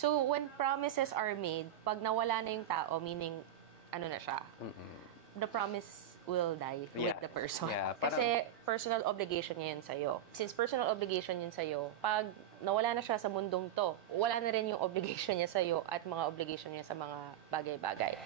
So, when promises are made, pag nawala na yung tao, meaning, ano na siya, the promise will die with the person. Yeah, Kasi personal obligation niya yun sa'yo. Since personal obligation yun sa'yo, pag nawala na siya sa mundong to, wala na rin yung obligation niya sa'yo at mga obligation niya sa mga bagay-bagay.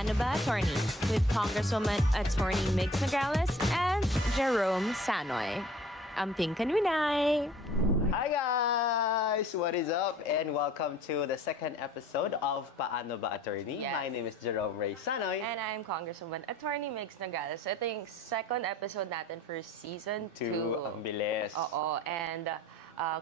Panaba Attorney with Congresswoman Attorney Migs Nograles and Jerome Sanoy. Amping Kanunay! Hi guys! What is up? And welcome to the second episode of Paano Ba Attorney? Yes. My name is Jerome Ray Sanoy. And I'm Congresswoman Attorney Migs Nograles. So ito yung second episode natin for Season 2. Ang bilis. Oo. And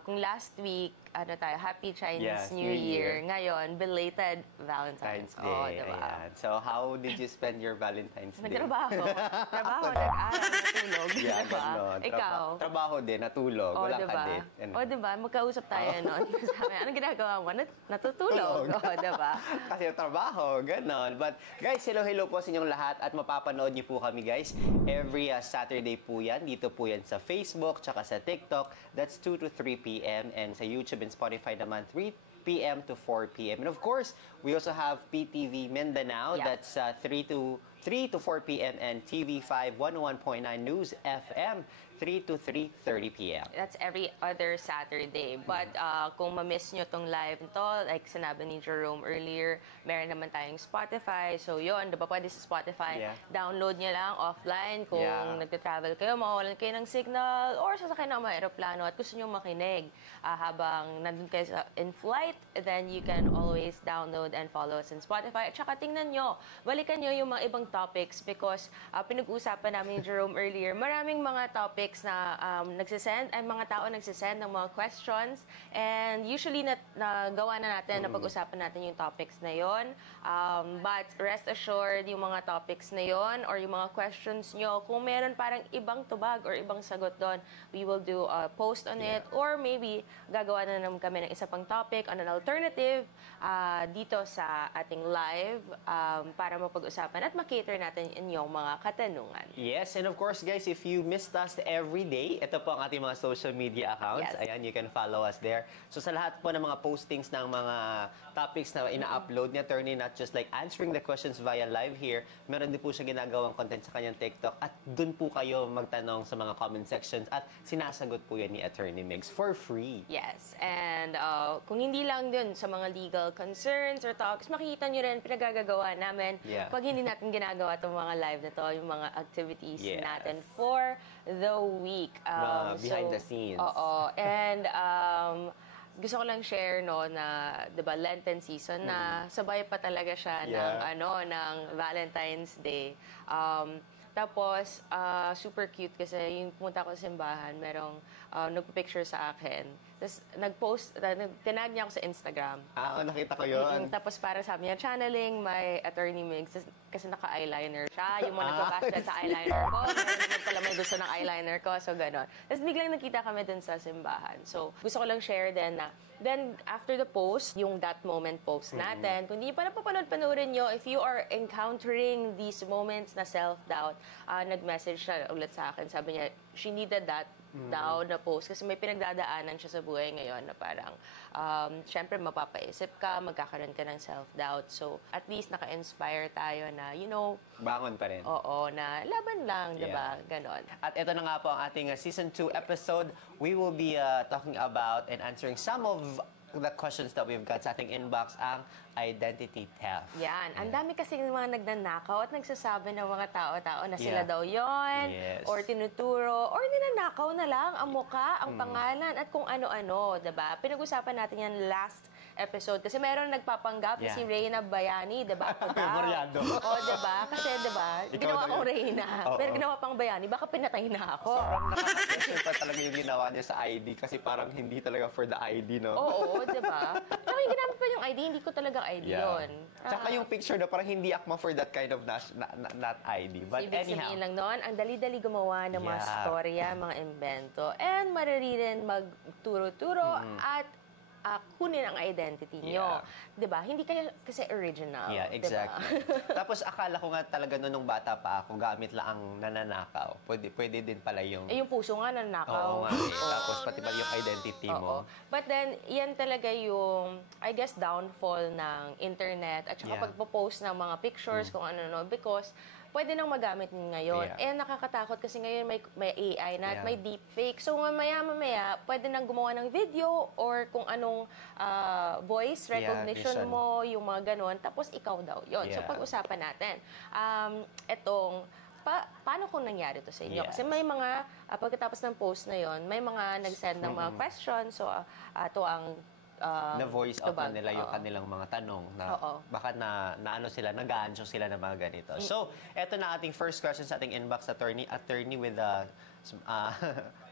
kung last week, Happy Chinese Yes, New Year. Ngayon, belated Valentine's Day. Oh, diba? Ayan. So, how did you spend your Valentine's Day? Nagtrabaho. Nag-aral, natulog. Yeah, diba? ganon. Ikaw? Trabaho din, natulog. Oh, Wala diba? ka din. Ano? Oh, diba? Magkausap tayo noon. Sabi, anong ginagawa mo? Natutulog. Oh, diba? Kasi trabaho, ganon. But guys, hello po sa inyong lahat at mapapanood niyo po kami guys. Every Saturday po yan. Dito po yan sa Facebook, tsaka sa TikTok. That's 2 to 3 p.m. And sa YouTube and Spotify naman, 3 p.m. to 4 p.m. And of course, we also have PTV Mindanao. Yeah. That's 3 to 4 p.m. and TV5 101.9 News FM 3 to 3:30 p.m. That's every other Saturday. But kung ma-miss nyo tong live nito, like sinabi ni Jerome earlier, meron naman tayong Spotify. So yun, diba pwede sa Spotify, download nyo lang offline kung nagta-travel kayo, mawawalan kayo ng signal, or sasakay ng mga aeroplano at gusto nyo makinig habang nandun kayo in flight, then you can always download and follow us in Spotify. At saka tingnan nyo, balikan nyo yung mga ibang topics because pinag-uusapan namin ni Jerome earlier, maraming mga topics na nagsisend, ay mga tao nagsisend ng mga questions, and usually nagawa na natin, napag-usapan natin yung topics na yon. But rest assured, yung mga topics na yon or yung mga questions nyo, kung meron parang ibang tubag or ibang sagot doon, we will do a post on it, or maybe gagawa na naman kami ng isa pang topic on an alternative dito sa ating live para mapag-usapan at makater natin inyong mga katanungan. Yes, and of course guys, if you missed us every day, ito po ang ating mga social media accounts. Yes. Ayan, you can follow us there. So sa lahat po ng mga postings ng mga topics na ina-upload niya, attorney, not just like answering the questions via live here, meron din po siya ginagawang content sa kanyang TikTok at dun po kayo magtanong sa mga comment sections at sinasagot po yan ni Attorney Migs for free. Yes, and kung hindi lang dun sa mga legal concerns or talks, makikita nyo rin pinagagagawa namin pag hindi natin ginagawa itong mga live na to, yung mga activities natin for the week. Behind the scenes. Oo. And gusto ko lang share na 'di ba Lenten season na sabay pa talaga siya ng Valentine's Day. Tapos, super cute kasi yung pumunta ko sa simbahan, merong nagpa-picture sa akin. Tapos, tinag niya ako sa Instagram. Nakita ko yun. Tapos, parang sabi niya, channeling my Attorney Migs. Kasi naka-eyeliner siya. Yung mga nagpa-passion sa eyeliner ko. Meron pala may gusto ng eyeliner ko. So, gano'n. Tapos, biglang nakita kami dun sa simbahan. So, gusto ko lang share din na then, after the post, yung that moment post natin, kung hindi pa napapanood-panoorin nyo, if you are encountering these moments na self-doubt, nag-message siya ulit sa akin. Sabi niya, she needed that daw na post kasi may pinagdadaanan siya sa buhay ngayon na parang syempre mapapaisip ka, magkakaroon ka ng self-doubt. So, at least naka-inspire tayo na, bangon pa rin. Oo, na laban lang, diba? Ganon. At ito na nga po ang ating Season 2 episode. We will be talking about and answering some of the questions that we've got sa ating inbox, ang identity theft. Yan. Ang dami kasi ng mga nagnanakaw at nagsasabi ng mga tao-tao na sila daw yon or tinuturo, or ninanakaw na lang ang muka, ang pangalan, at kung ano-ano, diba? Pinag-usapan natin yan last episode. Kasi meron nagpapanggap na Yeah. si Reyna Bayani, diba? Ako daw. Memoryado. Oo, diba? Kasi diba, Ikaw ginawa daw akong yun. Reyna. Oo. Pero ginawa pang Bayani, baka pinatay na ako. Sobrang nakaka-pressure pa talaga yung ginawa niya sa ID kasi parang hindi talaga for the ID, no? Oo, diba? Tsaka yung ginamit pa yung ID, hindi ko talagang ID yun. Tsaka yung picture na parang hindi akma for that kind of not ID. But Ibig anyhow. sabihin lang noon, ang dali-dali gumawa ng mga Yeah. storya, mga invento, and marari rin magturo-turo at kunin ang identity nyo. Yeah. Diba? Hindi kayo kasi original. Yeah, diba? exactly. Tapos akala ko nga talaga nung bata pa ako, gamit lang ang nananakaw. Pwede din pala yung... Eh, yung puso nga nanakaw. Oo nga. Tapos pati ba yung identity mo. Oo. But then, yan talaga yung, I guess, downfall ng internet at saka Yeah. pagpo-post ng mga pictures, kung ano-ano, because pwede nang magamit ngayon. Yeah. Eh, nakakatakot kasi ngayon may AI na at Yeah. may deepfake. So, mamaya, pwede nang gumawa ng video or kung anong voice recognition vision. mo, yung mga ganon. Tapos, ikaw daw. Yun. So, Yeah. pag-usapan natin. Paano kung nangyari to sa inyo? Yes. Kasi may mga, pagkatapos ng post na yon, may mga nag-send ng mga questions. So, ito ang Na-voice out na tubag. nila yung Oo. kanilang mga tanong na Oo. baka na ano sila, nag-aansyo sila ng mga ganito. So, eto na ating first question sa ating inbox, attorney with a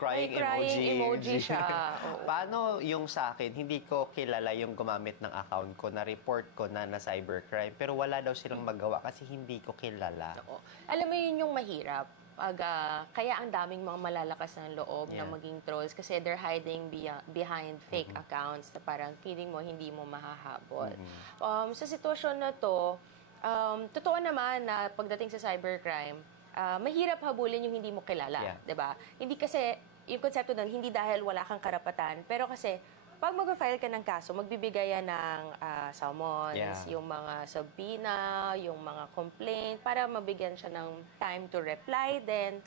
crying May crying emoji siya. Oo. Paano yung sa akin, hindi ko kilala yung gumamit ng account ko, na-report ko na cybercrime, pero wala daw silang magawa kasi hindi ko kilala. Oo. Alam mo yun yung mahirap. Kaya ang daming mga malalakas ng loob na Yeah. maging trolls kasi they're hiding behind fake accounts na parang feeling mo hindi mo mahahabol. Sa sitwasyon na to, totoo naman na pagdating sa cybercrime, mahirap habulin yung hindi mo kilala, Yeah. 'di ba? Hindi kasi yung konsepto doon hindi dahil wala kang karapatan, pero kasi pag mag-file ka ng kaso, magbibigay yan ng summons, Yeah. yung mga subpoena, yung mga complaint, para mabigyan siya ng time to reply. Then,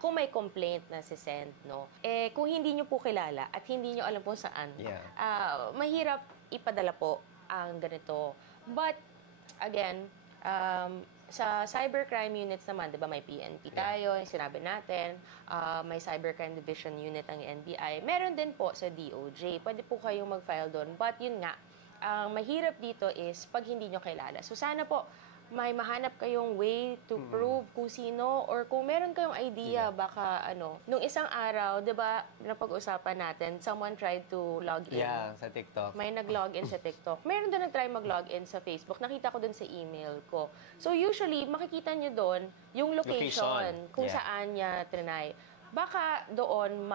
kung may complaint na si-send, no? Eh, kung hindi nyo po kilala at hindi nyo alam po saan, Yeah. mahirap ipadala po ang ganito. But, again, sa cybercrime units naman, di ba, may PNP tayo, yung sinabi natin, may cybercrime division unit ang NBI. Meron din po sa DOJ. Pwede po kayong mag-file doon. But yun nga, ang mahirap dito is pag hindi nyo kilala. So sana po, may mahanap kayong way to prove kung sino or kung meron kayong idea, baka nung isang araw, di ba, napag-usapan natin, someone tried to log in. Yeah, sa TikTok. May nag-login sa TikTok. Meron doon nag-try mag-login sa Facebook. Nakita ko doon sa email ko. So usually, makikita nyo doon yung location kung Yeah. saan niya trinay. Baka doon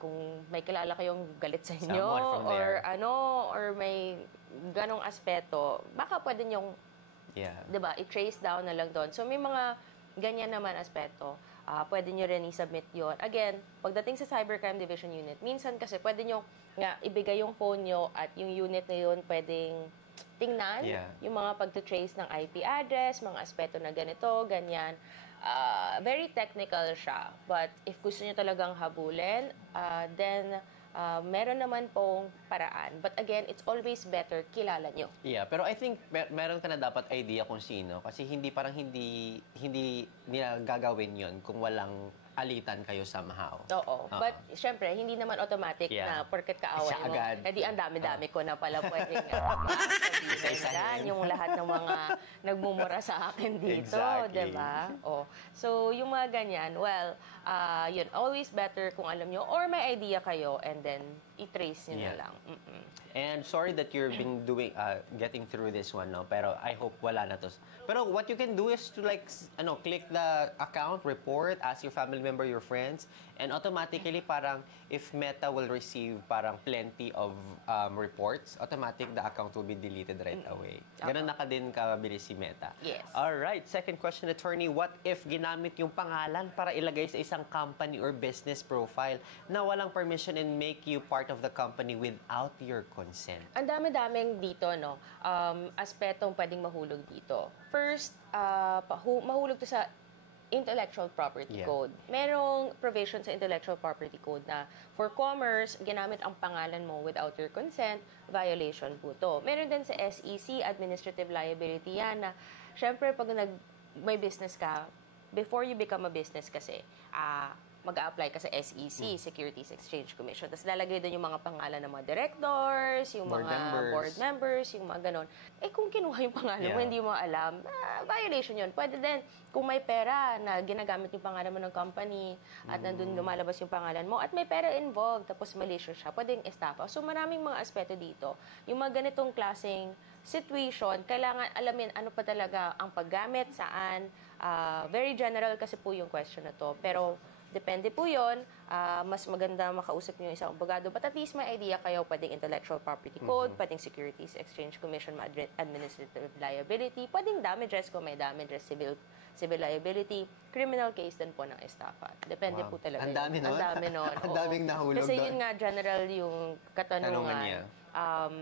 kung may kilala kayong galit sa inyo Someone from or there. or may ganong aspeto, baka pwede nyong, Yeah. 'di ba, i-trace down na lang doon. So may mga ganyan naman aspeto. Pwede nyo rin i-submit yon. Again, pagdating sa Cybercrime Division Unit, minsan kasi pwede nyo nga ibigay yung phone nyo at yung unit na yun pwedeng tingnan Yeah. yung mga pag-trace ng IP address, mga aspeto na ganito, ganyan. Very technical siya. But if gusto nyo talagang habulin, then meron naman pong paraan. But again, it's always better kilala nyo. Yeah, pero I think meron ka na dapat idea kung sino kasi hindi nila gagawin 'yon kung walang alitan kayo somehow. Oo. But, syempre, hindi naman automatic Yeah. na porket kaaway Siya mo. agad. Eh di, ang dami-dami ko na pala pwedeng Isa-isahin. yung lahat ng mga nagmumura sa akin dito. Exactly. Diba? Oh. So, yung mga ganyan, well, yun, always better kung alam nyo or may idea kayo and then i-trace nyo na Yeah. lang. And sorry that you've been getting through this one, no? Pero I hope wala na to. Pero what you can do is to click the account, report, ask your family member, your friends, and automatically parang if Meta will receive parang plenty of reports, automatic the account will be deleted right away. Ganun na ka din kabilis si Meta. Yes. Alright, second question, attorney. What if ginamit yung pangalan para ilagay sa isang company or business profile na walang permission and make you part of the company without your consent? Ang dami-daming dito, no? Aspetong pwedeng mahulog dito. First, mahulog to sa Intellectual Property Yeah. Code. Merong provision sa Intellectual Property Code na for commerce, ginamit ang pangalan mo without your consent, violation po to. Meron din sa SEC, Administrative Liability yan na, syempre, pag may business ka, before you become a business kasi, mag-a-apply ka sa SEC, Securities Exchange Commission. Tapos lalagay doon yung mga pangalan ng mga directors, yung mga board members, yung mga ganon. Eh kung kinuha yung pangalan mo, hindi mo alam, violation yun. Pwede din, kung may pera na ginagamit yung pangalan mo ng company at nandun lumalabas yung pangalan mo at may pera involved, tapos malicious siya, pwedeng estafa. So maraming mga aspeto dito. Yung mga ganitong klaseng situation, kailangan alamin ano pa talaga ang paggamit, saan. Very general kasi po yung question na to. Pero depende po yun. Mas maganda makausap niyo yung isang abogado. But at least may idea kayo, pwedeng Intellectual Property Code, pwedeng Securities Exchange Commission Administrative Liability, pwedeng damages kung may damages, civil liability, criminal case din po ng estafa. Depende po talaga. Ang dami nun? Ang dami nun. Ang daming nahulog Kasi doon. yun nga, general yung katanungan niya.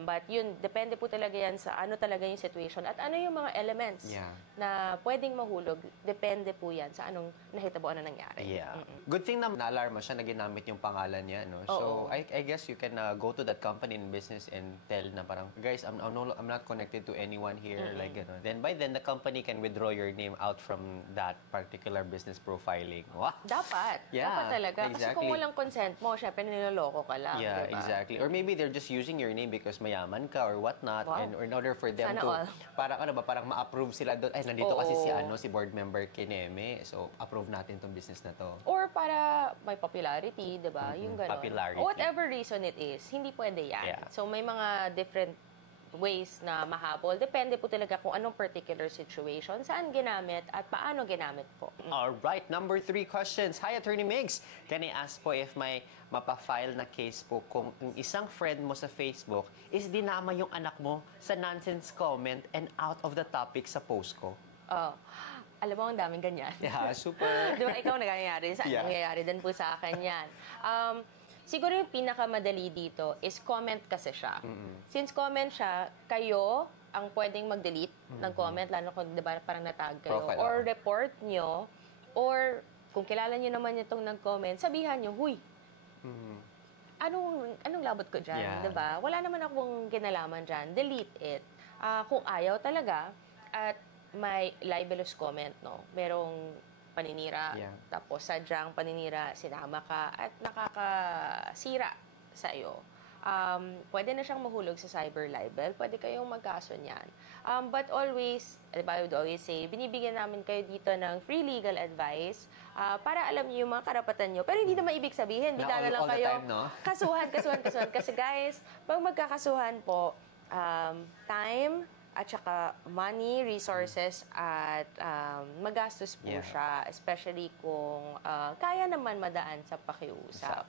But yun, depende po talaga yan sa ano talaga yung situation at ano yung mga elements na pwedeng mahulog. Depende po yan sa anong nahitabuan na nangyari. Yeah. Good thing na na-alarma siya na ginamit yung pangalan niya, no? So, I guess you can go to that company in business and tell na parang, guys, I'm not connected to anyone here, like gano'n. Then, by then, the company can withdraw your name out from that particular business profiling. Wow! Dapat. Yeah, Dapat talaga. Kasi exactly. kung walang consent mo, syempre niloloko ka lang. Yeah, diba? exactly. Or maybe they're just using your name because mayaman ka or whatnot. Wow. And in order for them Sana to, all. parang ma-approve sila doon. Ay, nandito kasi Oo. si board member Kineme. So, approve natin tong business na to. Or para may popularity, di ba? Yung gano'n. Popularity. Whatever reason it is, hindi pwede yan. Yeah. So, may mga different ways na mahabol. Depende po talaga kung anong particular situation, saan ginamit, at paano ginamit po. Alright, number 3 questions. Hi, Attorney Migs. Can I ask po if may mapa-file na case po kung ang isang friend mo sa Facebook is dinama yung anak mo sa nonsense comment and out of the topic sa post ko? Alam mo, ang daming ganyan. Yeah, super. Di ba, ikaw nangyayari? Nangyayari din po sa akin yan. Siguro yung pinakamadali dito is comment kasi siya. Since comment siya, kayo ang pwedeng mag-delete ng comment, lalo kung diba, parang natag kayo. Profile, or report nyo, or kung kilala nyo naman itong nag-comment, sabihan nyo, huy, anong labot ko dyan? Yeah. Diba? Wala naman akong kinalaman dyan. Delete it. Kung ayaw talaga, at may libelous comment, no? Merong paninira, tapos sadyang paninira, sinama ka, at nakakasira sa iyo. Pwede na siyang mahulog sa cyber libel, pwede kayong magkaso niyan. But always, diba, I would always say, binibigyan namin kayo dito ng free legal advice para alam niyo yung mga karapatan niyo. Pero hindi naman ibig sabihin, bigla na lang kayo time, no? kasuhan. Kasi guys, pag magkakasuhan po, time, at saka money, resources, at magastos po siya. Especially kung kaya naman madaan sa pakiusap.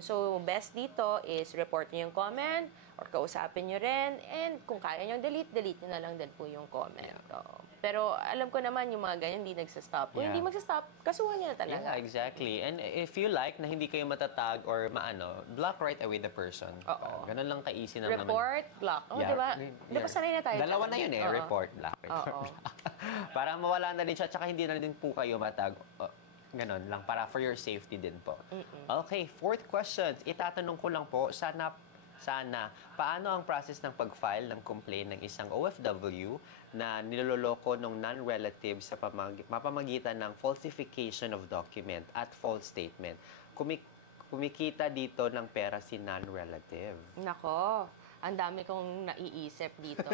So, best dito is report nyo yung comment or kausapin nyo rin. And kung kaya nyo delete nyo na lang din po yung comment. Pero alam ko naman yung mga ganyan hindi nagsastop. Kung hindi magsastop, kasuhan nyo na talaga. Yeah, exactly. And if you like na hindi kayo matatag or block right away the person. Ganun lang ka-easy naman. Report, block. Diba? Diba sanay na tayo? Dalawa na yun report, block. Report, block. Para mawala na din siya, tsaka hindi na din po kayo matag. Ganon lang, para for your safety din po. Okay, 4th question. Itatanong ko lang po, sana, paano ang process ng pag-file ng complaint ng isang OFW na niloloko ng non-relative sa mapamagitan ng falsification of document at false statement? Kumikita dito ng pera si non-relative. Nako, ang dami kong naiisip dito.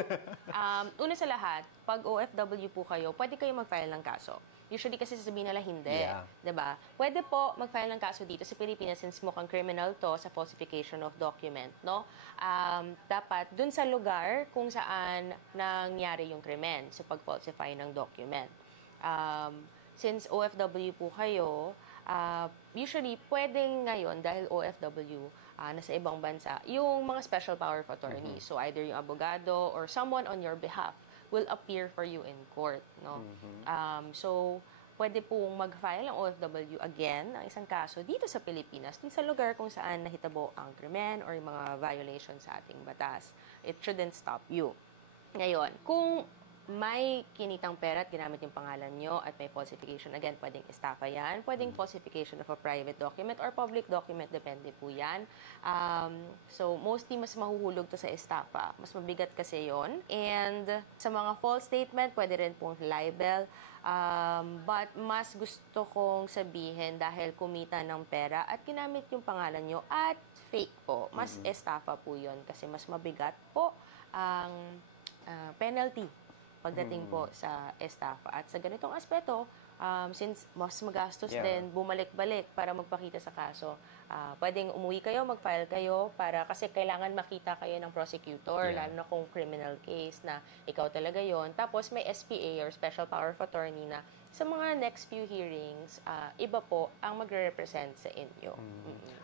Una sa lahat, pag OFW po kayo, pwede kayo mag-file ng kaso. Usually kasi sasabihin nila hindi. Yeah. Diba? Pwede po mag-file ng kaso dito sa Pilipinas since mukhang criminal to sa falsification of document. No? Dapat dun sa lugar kung saan nangyari yung krimen sa pag-falsify ng document. Since OFW po kayo, usually pwedeng ngayon dahil OFW, nasa ibang bansa, yung mga special power of attorney. So either yung abogado or someone on your behalf will appear for you in court, no? So, pwede pong mag-file ang OFW again ng isang kaso dito sa Pilipinas, dun sa lugar kung saan nahitabo ang krimen or mga violations sa ating batas. It shouldn't stop you. Ngayon, kung may kinitang pera at ginamit yung pangalan nyo at may falsification, again, pwedeng estafa yan. Pwedeng falsification of a private document or public document, depende po yan. So, mostly mas mahuhulog to sa estafa. Mas mabigat kasi yon. And sa mga false statement, pwede rin pong libel. But mas gusto kong sabihin dahil kumita ng pera at ginamit yung pangalan nyo at fake po. Mas estafa po yon kasi mas mabigat po ang penalty pagdating po sa estafa. At sa ganitong aspeto, since mas magastos din, bumalik-balik para magpakita sa kaso, pwedeng umuwi kayo, mag-file kayo, kasi kailangan makita kayo ng prosecutor, lalo na kung criminal case na ikaw talaga yon. Tapos may SPA or Special Power of Attorney na sa mga next few hearings, iba po ang magre-represent sa inyo.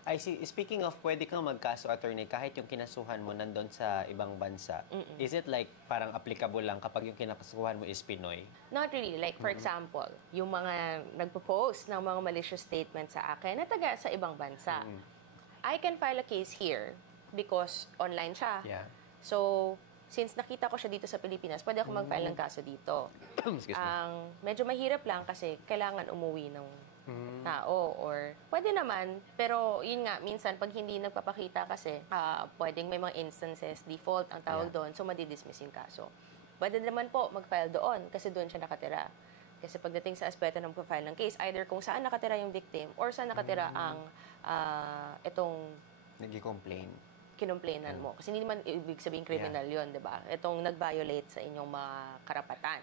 I see. Speaking of, pwede kang magkaso, attorney, kahit yung kinasuhan mo nandun sa ibang bansa. Is it like parang applicable lang kapag yung kinasuhan mo is Pinoy? Not really. Like, for example, yung mga nagpo-post ng mga malicious statements sa akin na taga sa ibang bansa. I can file a case here because online siya. Yeah. So, since nakita ko siya dito sa Pilipinas, pwede ako mag-file ng kaso dito. Excuse me. Ang medyo mahirap lang kasi kailangan umuwi ng tao or pwede naman, pero yun nga, minsan pag hindi nagpapakita kasi, pwedeng may mga instances, default ang tawag doon, so madidismiss yung kaso. Pwede naman po mag-file doon kasi doon siya nakatira. Kasi pagdating sa aspeto ng file ng case, either kung saan nakatira yung victim or saan nakatira ang itong Nag-complain. kinumplainan mo. Kasi hindi naman ibig sabihin criminal yun, di ba? Itong nag-violate sa inyong mga karapatan.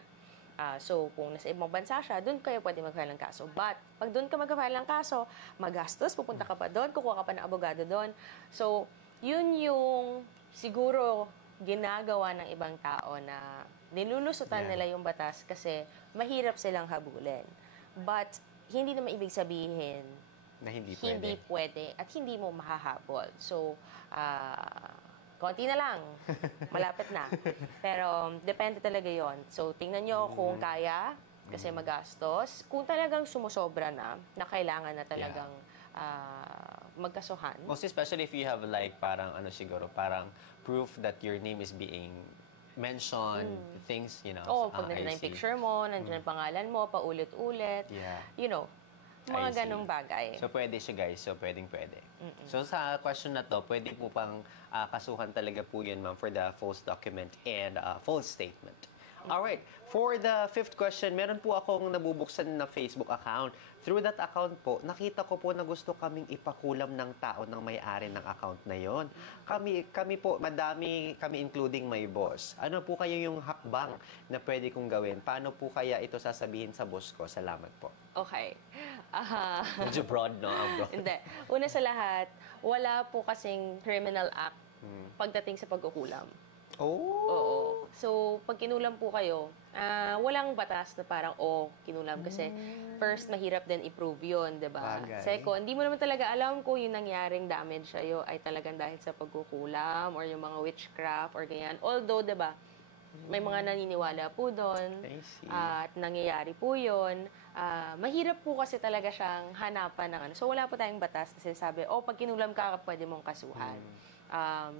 So, kung nasa ibang bansa siya, doon kayo pwede mag-file ng kaso. But, pag doon ka mag-file ng kaso, magastos, pupunta ka pa doon, kukuha ka pa ng abogado doon. So, yun yung siguro ginagawa ng ibang tao na nilulusutan nila yung batas kasi mahirap silang habulin. But, hindi naman ibig sabihin Na hindi hindi pwede at hindi mo mahahabol. So, konti na lang. Malapit na. Pero, depende talaga yon. So, tingnan nyo kung kaya, kasi magastos. Kung talagang sumusobra na kailangan na talagang magkasuhan. Most especially if you have like parang siguro, parang proof that your name is being mentioned, things, you know. Pag nandiyan na yung picture mo, nandiyan ang pangalan mo, paulit-ulit. Yeah. You know, I mga see. ganong bagay. So, pwede siya, guys. So, pwede. So, sa question na to, pwede po pang kasuhan talaga po yun, ma'am, for the false document and false statement. Alright. For the fifth question, meron po akong nabubuksan na Facebook account. Through that account po, nakita ko po na gusto kaming ipakulam ng tao ng may-ari ng account na yon. Kami po, madami kami including my boss. Ano po kayo yung hakbang na pwede kong gawin? Paano po kaya ito sasabihin sa boss ko? Salamat po. Okay. Medyo broad, no? Broad. Hindi. Una sa lahat, wala po kasing criminal act pagdating sa pagkukulam. Oo. So, pag kinulam po kayo, walang batas na parang, kinulam. Kasi, first, mahirap din i-prove yun, diba? Bagay. Second, hindi mo naman talaga alam kung yung nangyaring damage sa'yo ay talagang dahil sa pagkukulam or yung mga witchcraft or ganyan. Although, diba, may mga naniniwala po doon. I see. At nangyayari po yun. Mahirap po kasi talaga siyang hanapan ng ano. So, wala po tayong batas na sinasabi, pag kinulam ka, pwede mong kasuhan.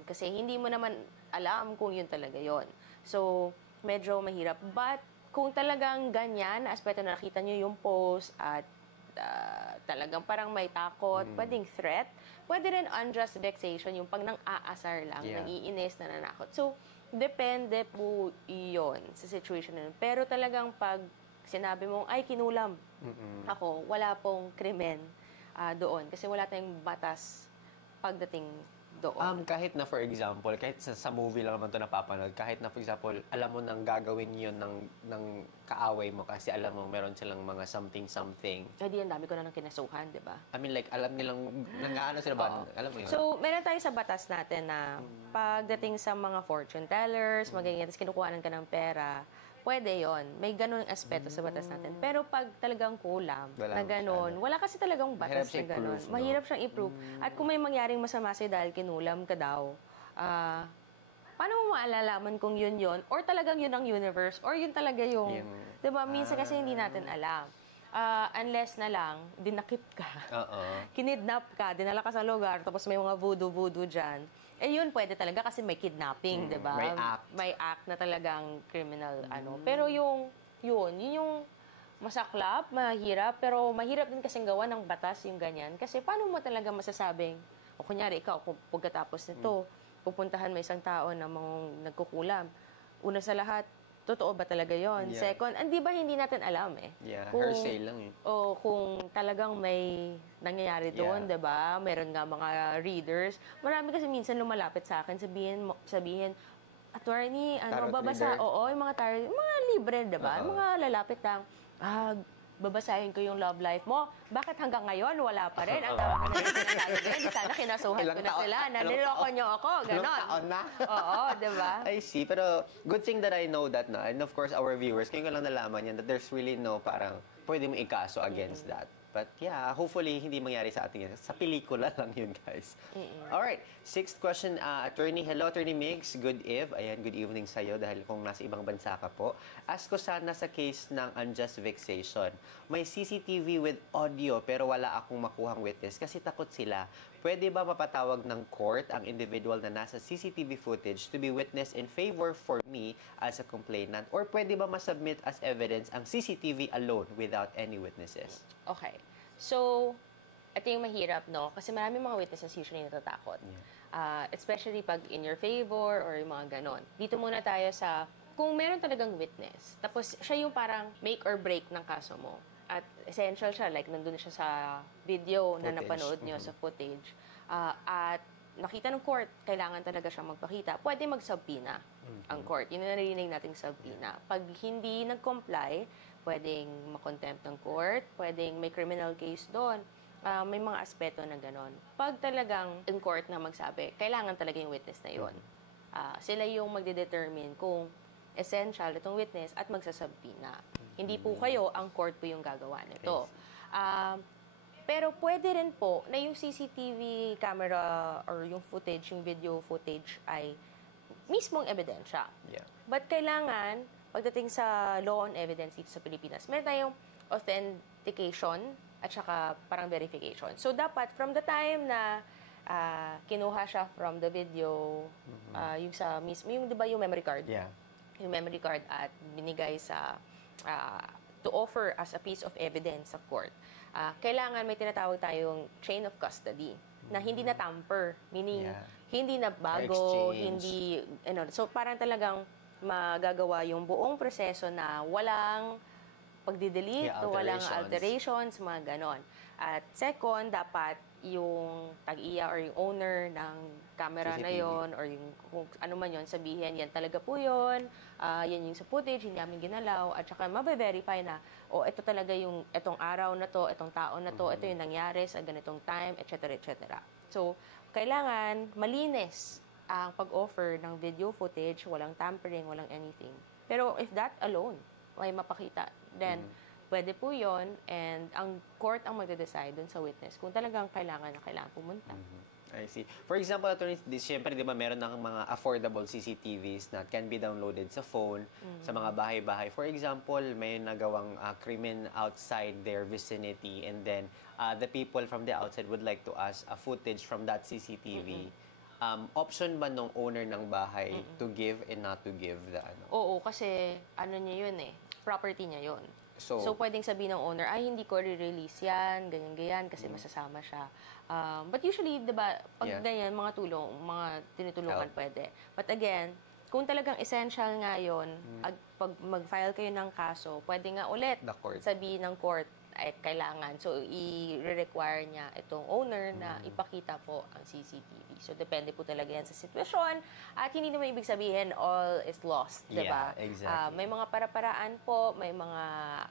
Kasi hindi mo naman alam kung yun talaga yon. So, medyo mahirap. But, kung talagang ganyan, na aspeto na nakita nyo yung post at talagang parang may takot, pwedeng threat, pwede rin unjust vexation, yung pag nang-aasar lang, nang-iinis, nananakot. So, depende po iyon sa situation na yun. Pero talagang pag sinabi mong, ay, kinulam ako, wala pong krimen doon. Kasi wala tayong batas pagdating doon. Kahit na, for example, kahit sa movie lang naman ito napapanood, kahit na, for example, alam mo nang gagawin yun ng kaaway mo kasi alam mo meron silang mga something. Hindi, ang dami ko na nang kinasuhan, di ba? I mean, like, alam nilang, nangaano sila ba? Alam mo yun? So, meron tayo sa batas natin na pagdating sa mga fortune tellers, magiging, tapos kinukuhanan ka ng pera, pwede yon. May ganun aspeto sa batas natin. Pero pag talagang kulam, na ganun, wala kasi talagang batas na ganun. Mahirap siyang i-prove. At kung may mangyaring masama sa'yo dahil kinulam ka daw, paano mo maalalaman kung yun, or talagang yun ang universe, or yun talaga yung, diba, minsan kasi hindi natin alam. Unless na lang, dinakip ka. Oo. Kinidnap ka, dinala ka sa lugar, tapos may mga voodoo-voodoo dyan. Eh yun, pwede talaga kasi may kidnapping, di ba? May act. May act na talagang criminal, Pero yun yung masaklap, mahirap, pero mahirap din kasing gawa ng batas yung ganyan. Kasi paano mo talaga masasabing, o kunyari, ikaw, pagkatapos nito, pupuntahan mo isang tao na mga nagkukulam. Una sa lahat, totoo ba talaga yon? Yeah. Second, hindi natin alam eh. Yeah, hearsay lang eh. O kung talagang may nangyayari doon, Yeah. 'di ba? Meron nga mga readers. Marami kasi minsan lumalapit sa akin, sabihin, attorney, Tarot babasa, reader. oo, yung mga tarot, mga libre, 'di ba? Yung mga lalapit lang, babasahin ko yung love life mo. Bakit hanggang ngayon wala pa rin? Ang tawag na rin sinasabi ko, di sana kinasuhan ko na sila. Niloloko niyo ako, Ilang ganon. taon na? Oo, di ba? I see. Pero good thing that I know that na. And of course, our viewers, kayo lang nalaman yan that there's really no parang pwede mo ikaso against that. But yeah, hopefully, hindi mangyari sa atin yan. Sa pelikula lang yun, guys. Alright, sixth question. Attorney, hello, Attorney Migs. Good eve. Ayan, good evening sa'yo dahil kung nasa ibang bansa ka po. Ask ko sana sa case ng unjust vexation. May CCTV with audio pero wala akong makuhang witness kasi takot sila. Pwede ba mapatawag ng court ang individual na nasa CCTV footage to be witness in favor for me as a complainant? Or pwede ba masubmit as evidence ang CCTV alone without any witnesses? Okay. So, ito yung mahirap, no? Kasi maraming mga witnesses usually natatakot. Especially pag in your favor or yung mga ganon. Dito muna tayo sa, kung meron talagang witness, tapos siya yung parang make or break ng kaso mo. At essential siya, like nandun siya sa video na Footage. napanood nyo sa footage. At nakita ng court, kailangan talaga siya magpakita. Pwede mag-subpoena ang court. Yun yung narinig nating subpoena. Pag hindi nag-comply, pwedeng makontempt ng court, pwedeng may criminal case doon. May mga aspeto na ganon. Pag talagang in court na magsabi, kailangan talaga yung witness na yun. Sila yung magdedetermine kung essential itong witness at magsasubpoena. Hindi po kayo, ang court po yung gagawa nito. Pero pwede rin po na yung CCTV camera or yung footage, yung video footage ay mismong ebidensya. Yeah. But kailangan, pagdating sa law on evidence dito sa Pilipinas, meron tayong authentication at saka parang verification. So dapat from the time na kinuha siya from the video, yung sa mismo, yung di ba yung memory card? Yeah. Yung memory card at binigay sa to offer as a piece of evidence sa court. Kailangan may tinatawag tayong chain of custody na hindi na tamper, meaning hindi na bago, hindi so parang talagang magagawa yung buong proseso na walang pagdidelete, walang alterations, mga ganon. At second, dapat yung tag-iya or yung owner ng camera CCTV na yon or yung kung ano man yon, sabihin yan talaga po yon, yan yung sa footage, hindi namin ginalaw, at saka mabe-verify na, ito talaga yung, itong araw na to, itong taon na to, ito yung nangyari sa ganitong time, etc. etc. So, kailangan malinis ang pag-offer ng video footage, walang tampering, walang anything. Pero if that alone, may mapakita, then pwede po yon, and ang court ang magde-decide dun sa witness kung talagang kailangan pumunta. I see. For example, attorney, siyempre, di ba, meron ng mga affordable CCTVs na can be downloaded sa phone, sa mga bahay-bahay. For example, may nagawang krimen outside their vicinity and then the people from the outside would like to ask a footage from that CCTV. Option ba nung owner ng bahay to give and not to give the ano? Oo, kasi ano niya yun property niya yun. So, pwedeng sabihin ng owner, ay, hindi ko re-release yan, ganyan-ganyan, kasi masasama siya. But usually, diba, pag ganyan, mga tulong, mga tinutulungan pwede. But again, kung talagang essential nga yun, pag mag-file kayo ng kaso, pwede nga ulit sabihin ng court, ay kailangan. So, i-require niya itong owner na ipakita po ang CCTV. So, depende po talaga yan sa sitwasyon. At hindi naman ibig sabihin all is lost, di ba? Yeah, exactly. May mga para-paraan po, may mga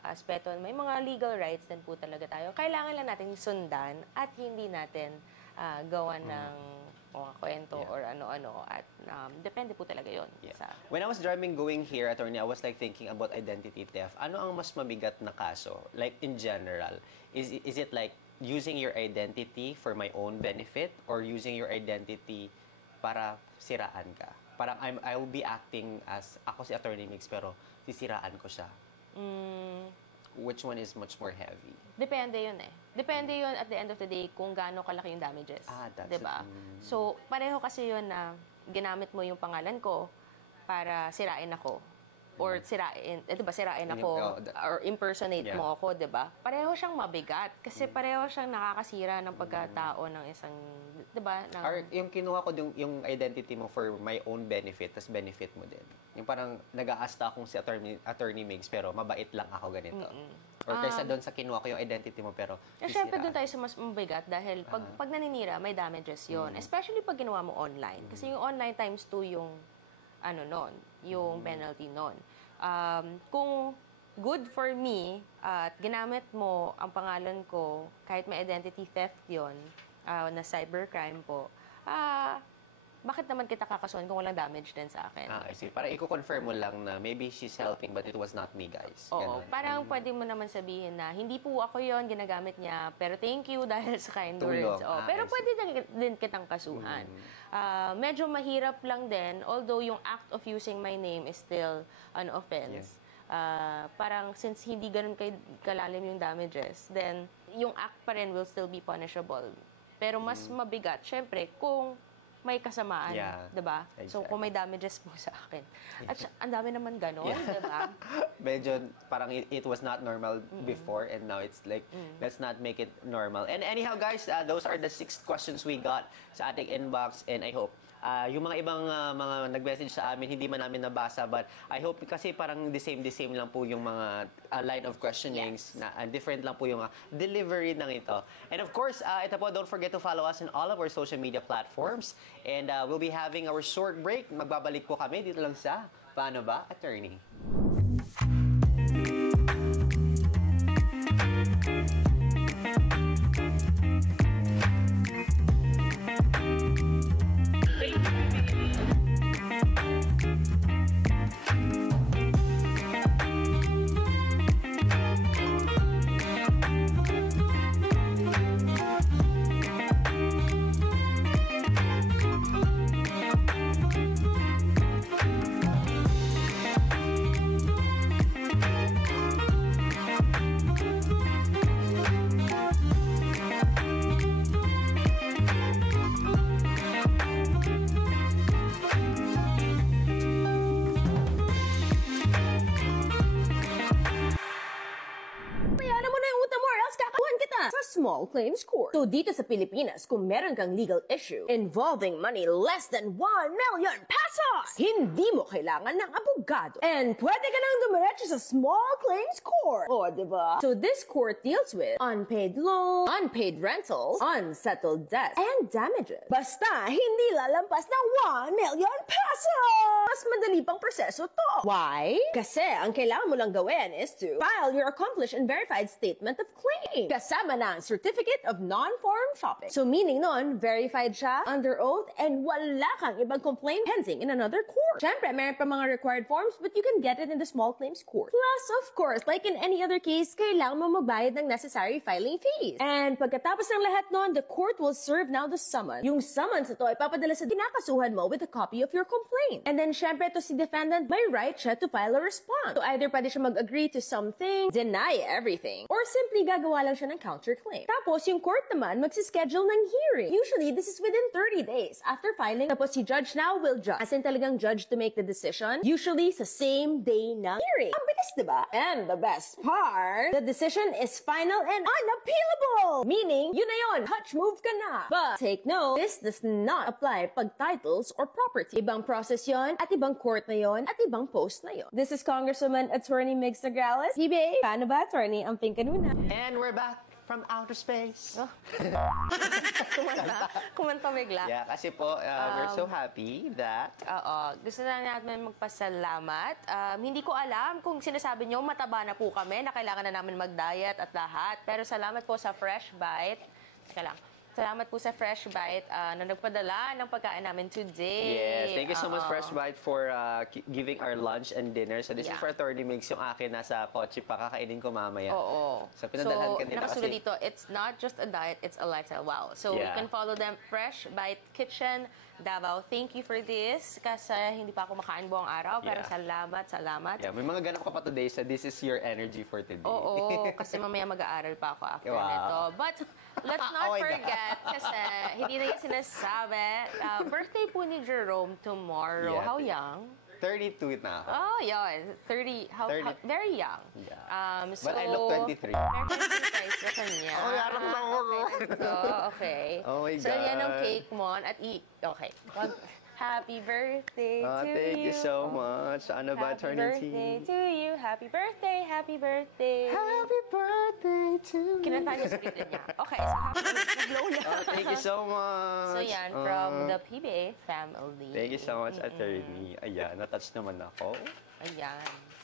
aspeto, may mga legal rights din po talaga tayo. Kailangan lang natin sundan at hindi natin gawan ng mga kwento or ano-ano. At depende po talaga yun. Yeah. When I was driving going here, attorney, I was like thinking about identity theft. Ano ang mas mabigat na kaso? Like in general, is it like using your identity for my own benefit or using your identity para siraan ka? Parang I will be acting as ako si Attorney Mix pero sisiraan ko siya. which one is much more heavy? Depende yun eh. Depende yun at the end of the day kung gaano kalaki yung damages. That's diba? it. So, pareho kasi yun na ginamit mo yung pangalan ko para sirain ako. Or sirain, diba, sirain ako, or impersonate mo ako, diba? Pareho siyang mabigat. Kasi pareho siyang nakakasira ng pagkatao ng isang, diba? Yung kinuha ko yung identity mo for my own benefit, tas benefit mo din. Yung parang nag-aasta akong si attorney Migs, pero mabait lang ako ganito. Or kaysa doon sa kinuha ko yung identity mo, pero syempre doon tayo sa mas mabigat dahil pag naninira, may damages yon. Especially pag ginawa mo online. Kasi yung online times 2 yung yung penalty nun. Kung good for me at ginamit mo ang pangalan ko, kahit may identity theft yon na cybercrime po, bakit naman kita kakasuhan kung walang damage din sa akin? I see. Parang i-confirm mo lang na maybe she's helping but it was not me, guys. Oo. Parang pwede mo naman sabihin na hindi po ako yon ginagamit niya, pero thank you dahil sa kind words. Pero pwede din kitang kasuhan. Medyo mahirap lang din, although yung act of using my name is still an offense. Parang since hindi ganun kalalim yung damages, then yung act pa rin will still be punishable. Pero mas mabigat, syempre, kung may kasamaan, diba? Exactly. So, kung may damages po sa akin. At ang dami naman ganon, diba? Medyo parang it was not normal before and now it's like, let's not make it normal. And anyhow, guys, those are the 6 questions we got sa ating inbox and I hope yung mga ibang mga nag-message sa amin, hindi man namin nabasa, but I hope kasi parang the same lang po yung mga line of questionings na different lang po yung delivery ng ito. And of course, ito po, don't forget to follow us on all of our social media platforms. And we'll be having our short break. Magbabalik po kami dito lang sa Paano Ba, Attorney? Small Claims Court. So dito sa Pilipinas, kung meron kang legal issue involving money less than 1 million pesos, hindi mo kailangan ng abogado. And pwede ka nang dumiretso sa Small Claims Court. O, diba? So this court deals with unpaid loans, unpaid rentals, unsettled debts, and damages. Basta, hindi lalampas ng 1 million pesos! Mas madali pang proseso to. Why? Kasi ang kailangan mo lang gawin is to file your accomplished and verified statement of claim. Kasama na ang Certificate of Non-Forum Shopping. So meaning nun, verified siya, under oath, and wala kang ibang complaint pending in another court. Siyempre, meron pa mga required forms, but you can get it in the Small Claims Court. Plus, of course, like in any other case, kailangan mo magbayad ng necessary filing fees. And pagkatapos ng lahat nun, the court will serve now the summons. Yung summons ito ay papadala sa kinakasuhan mo with a copy of your complaint. And then, siyempre, to si defendant, may right siya to file a response. So either pwede siya mag-agree to something, deny everything, or simply gagawa lang siya ng counterclaim. Tapos, yung court naman, magsischedule ng hearing. Usually, this is within 30 days after filing. Tapos, si judge now will judge. As in talagang judge to make the decision. Usually, sa same day ng hearing. Ang bilis, diba? And the best part, the decision is final and unappealable. Meaning, yun na yun. Touch move ka na. But, take note, this does not apply pag titles or property. Ibang process yon at ibang court na yon at ibang post na yon. This is Congresswoman Attorney Migs Nograles. PBA, Paano Ba, Attorney? Ang Pinkanuna. And we're back from outer space. Oh. Kumanta bigla. Yeah, kasi po, we're so happy that... Gusto na natin magpasalamat. Hindi ko alam kung sinasabi nyo, mataba na po kami, na kailangan na namin mag-diet at lahat. Pero salamat po sa Fresh Bite. Teka lang. Salamat po sa Fresh Bite na nagpadala ng pagkain namin today. Yes, thank you so much, Fresh Bite, for giving our lunch and dinner. So this is Yeah. for Attorney Migs, yung akin nasa kotse pa, kakainin ko mamaya. Oo. So pinadalhan ka nila nakasulat kasi... dito, it's not just a diet, it's a lifestyle. Wow. So you Yeah. can follow them, Fresh Bite Kitchen, Davao. Thank you for this kasi hindi pa ako makain buong araw, pero Yeah. salamat. Yeah, may mga ganap ka pa today, so this is your energy for today. Oo, kasi mamaya mag-aaral pa ako after Wow. nito. But let's not Oh my God. forget, kasi hindi na yung sinasabi, birthday po ni Jerome tomorrow. Yeah. How young? 32 na ako. Oh, yun. 30. How, 30. very young. Yeah. So, But I look 23. Meron ka surprise sa kanya. Oh, yarap na ako. Okay. Oh my So, yan ang God. cake mo. At okay. Happy birthday to Thank you so much. Ano ba, Happy Attorney birthday T? to you. Happy birthday. Happy birthday. Happy birthday to you. Kinanta niya sa bigla niya. Okay, so happy birthday. Thank you so much. So yan, from the PBA family. Thank you so much, Attorney. Ayan, natouch naman ako. Ayan.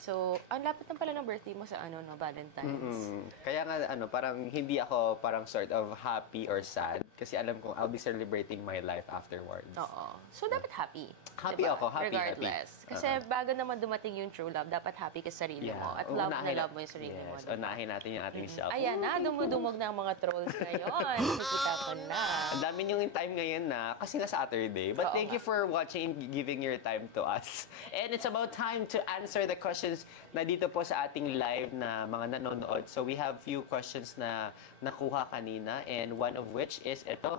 So, ang lapit na pala ng birthday mo sa Valentine's. Kaya nga, parang hindi ako parang sort of happy or sad kasi alam kong I'll be celebrating my life afterwards. Oo. So, dapat happy. Happy ako, happy, Regardless. happy. Kasi bago naman dumating yung true love, dapat happy ka sa sarili mo. At love na love mo yung sarili mo. Yes, unahin natin yung ating self. Ayan na, dumudumog na ang mga trolls ngayon. Nakikita ko na. Ang dami yung time ngayon na, kasi nga Saturday. But Oo thank you for watching and giving your time to us. And it's about time to answer the questions na dito po sa ating live na mga nanonood. So we have few questions na nakuha kanina and one of which is ito,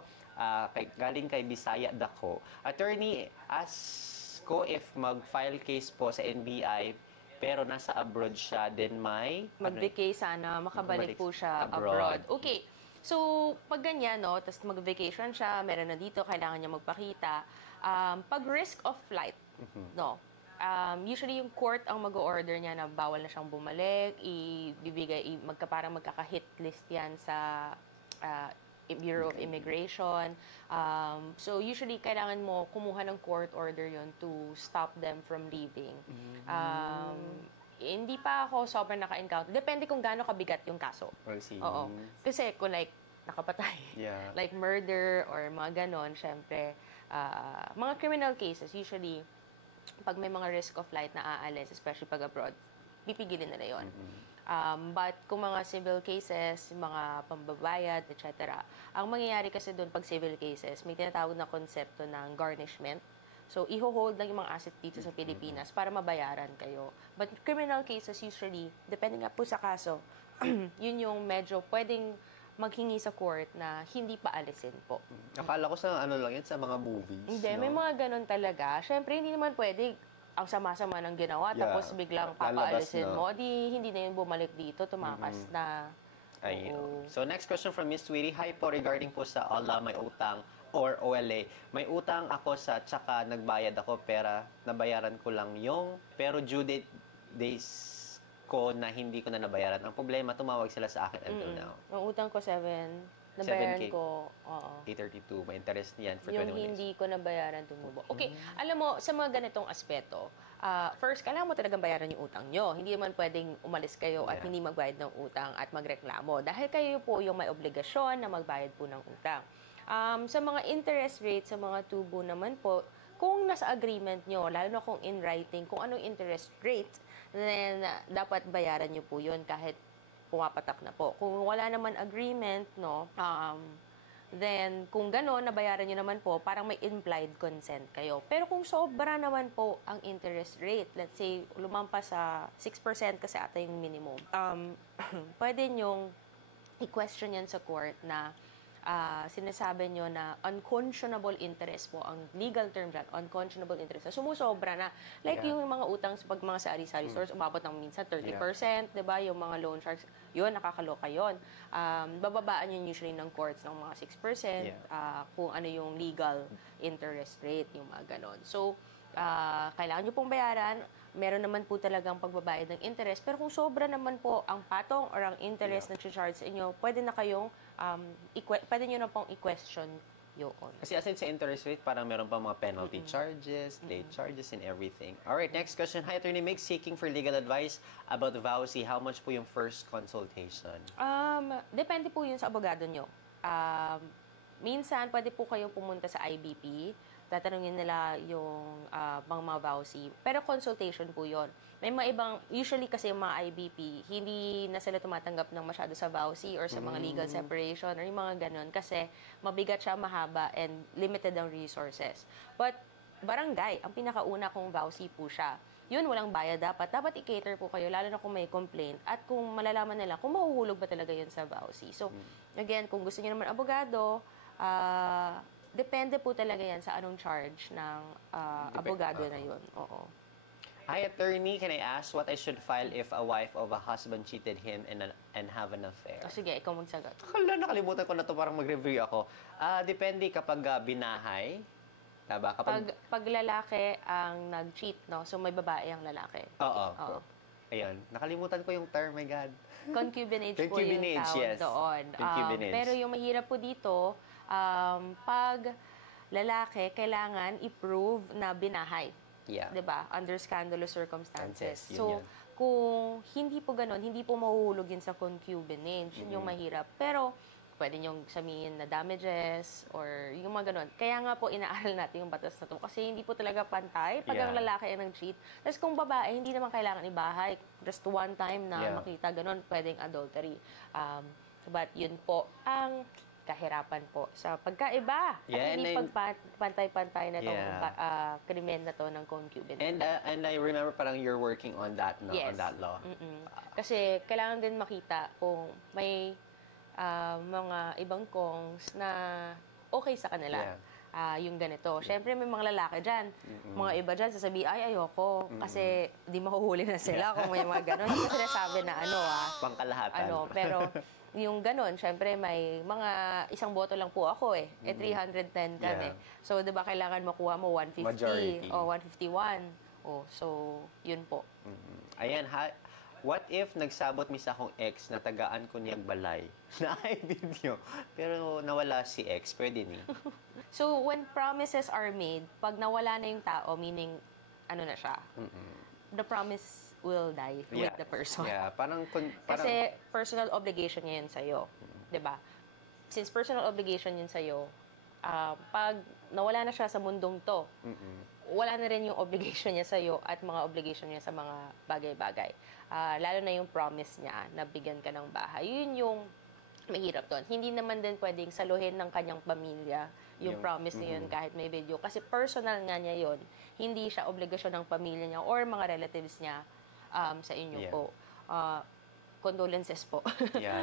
galing kay Bisaya Dako. Attorney, ask ko if mag-file case po sa NBI pero nasa abroad siya, then may... Mag-vacay sana, makabalik po siya abroad. Okay. So, pag ganyan, no, tapos mag-vacation siya, meron na dito, kailangan niya magpakita. Pag risk of flight, no, usually yung court ang mag-order niya na bawal na siyang bumalik, parang magkaka-hit list yan sa Bureau of Immigration. So usually kailangan mo kumuha ng court order yon to stop them from leaving. Hindi pa ako sobrang naka-encounter. Depende kung gaano kabigat yung kaso. I see. Oo. Kasi kung like nakapatay, Yeah. like murder or mga ganon, syempre, mga criminal cases, usually, pag may mga risk of flight na aalis, especially pag abroad, pipigilin nila yon. But kung mga civil cases, mga pambabayad, etc., ang mangyayari kasi doon pag civil cases, may tinatawag na konsepto ng garnishment. So, iho-hold lang yung mga asset dito sa Pilipinas para mabayaran kayo. But criminal cases usually, depende nga po sa kaso, yun yung medyo pwedeng maghingi sa court na hindi pa alisin po. Akala ko sa ano lang yan, sa mga movies. Hindi, no? may mga ganun talaga. Siyempre, hindi naman pwede ang sama-sama ng ginawa, Yeah. tapos biglang Lalabas papaalisin na. mo, hindi na yun bumalik dito, tumakas na. Ayun. Oo. So next question from Miss Tweety. Hi po, regarding po sa OLA, may utang or OLA. May utang ako sa tsaka nagbayad ako pera, nabayaran ko lang yung pero due date days ko na hindi ko na nabayaran. Ang problema, tumawag sila sa akin until now. Ang utang ko 7, nabayaran 7K. ko, oo. 832, may interest niyan for Yung 21 days. hindi ko nabayaran tumubo. Okay, alam mo, sa mga ganitong aspeto, first, kailangan mo talagang bayaran yung utang nyo. Hindi naman pwedeng umalis kayo at Yeah. hindi magbayad ng utang at magreklamo. Dahil kayo po yung may obligasyon na magbayad po ng utang. Sa mga interest rate, sa mga tubo naman po, kung nasa agreement nyo, lalo na kung in writing, kung anong interest rate, then dapat bayaran nyo po yun kahit pumapatak na po. Kung wala naman agreement, no, then kung gano'n, nabayaran nyo naman po, parang may implied consent kayo. Pero kung sobra naman po ang interest rate, let's say, lumampas sa 6% kasi ata yung minimum, pwede nyong i-question yan sa court na sinasabi nyo na unconscionable interest po, ang legal term dyan, unconscionable interest, na sumusobra na. Like Yeah. yung mga utang sa pag mga sari-sari stores, umabot ng minsan 30%, di ba? Yung mga loan sharks, yun, nakakaloka yun. Bababaan yun usually ng courts ng mga 6%, kung ano yung legal interest rate, yung mga ganon. So, kailangan nyo pong bayaran. Meron naman po talagang pagbabayad ng interest. Pero kung sobra naman po ang patong or ang interest na charge sa inyo, pwede na kayong, pwede nyo na pong i-question yun. Kasi as in sa interest rate, parang meron pa mga penalty charges, late charges, and everything. Alright, next question. Hi, Attorney Meg, seeking for legal advice about VAUSI. How much po yung first consultation? Depende po yun sa abogado nyo. minsan, pwede po kayong pumunta sa IBP. Tatanungin nila yung mga vowsy. Pero consultation po yon. May mga ibang, usually kasi yung mga IBP, hindi na sila tumatanggap ng masyado sa vowsy or sa mga legal separation or yung mga ganun kasi mabigat siya, mahaba, and limited ang resources. But barangay, ang pinakauna kong vowsy po siya. Yun, walang bayad dapat. Dapat i-cater po kayo, lalo na kung may complaint at kung malalaman nila kung mahuhulog ba talaga yun sa vowsy. So, again, kung gusto niyo naman abogado, depende po talaga yan sa anong charge ng abogado na yun. Oo. Hi, attorney. Can I ask what I should file if a wife of a husband cheated him and have an affair? O sige, ikaw magsagot. Hala, nakalimutan ko na to, parang mag-review ako. Depende kapag binahay. Diba? Pag lalaki ang nag-cheat, no? So may babae ang lalaki. Oo. Ayun, nakalimutan ko yung term, my God. Concubinage po yung Concubinage, tawag yes. doon. Concubinage. Pero yung mahirap po dito, pag lalaki, kailangan i-prove na binahay. Yeah. 'Di ba? Under scandalous circumstances. Yun. So, kung hindi po gano'n, hindi po mahuhulog yun sa concubinage. Yun yung mahirap. Pero, pwede niyong sabihin na damages or yung mga gano'n. Kaya nga po, inaaral natin yung batas na to. Kasi hindi po talaga pantay pag ang lalaki ay nag-cheat. Tapos kung babae, hindi naman kailangan ibahay. Just one time na makita gano'n, pwedeng adultery. But yun po ang kahirapan po sa pagkaiba. At hindi pagpantay-pantay na itong krimen na to ng concubinage. And I remember parang you're working on that, no? Yes. On that law. Kasi kailangan din makita kung may mga ibang kongs na okay sa kanila. Yung ganito. Siyempre, may mga lalaki dyan. Mga iba dyan, sasabihin, ay, ayoko. Kasi di mahuhuli na sila kung may mga ganon. Hindi ko sinasabi na Pangkalahatan. Pero yung ganon, syempre may mga isang boto lang po ako eh. 310 ka eh. So, di ba kailangan makuha mo 150 Majority. o 151. So, yun po. Ayan, what if nagsabot mi sa akong ex na tagaan ko niyang balay? Na ay video. Pero nawala si ex, pwede ni. So, when promises are made, pag nawala na yung tao, meaning, ano na siya, the promise will die with the person. Yeah, parang Kasi personal obligation niya yun sa'yo. Diba? Since personal obligation yun sa'yo, pag nawala na siya sa mundong to, wala na rin yung obligation niya sa'yo at mga obligation niya sa mga bagay-bagay. Lalo na yung promise niya na bigyan ka ng bahay. Yun yung mahirap doon. Hindi naman din pwedeng saluhin ng kanyang pamilya yung promise niya yun kahit may video. Kasi personal nga niya yun. Hindi siya obligasyon ng pamilya niya or mga relatives niya sa inyo po. Condolences po.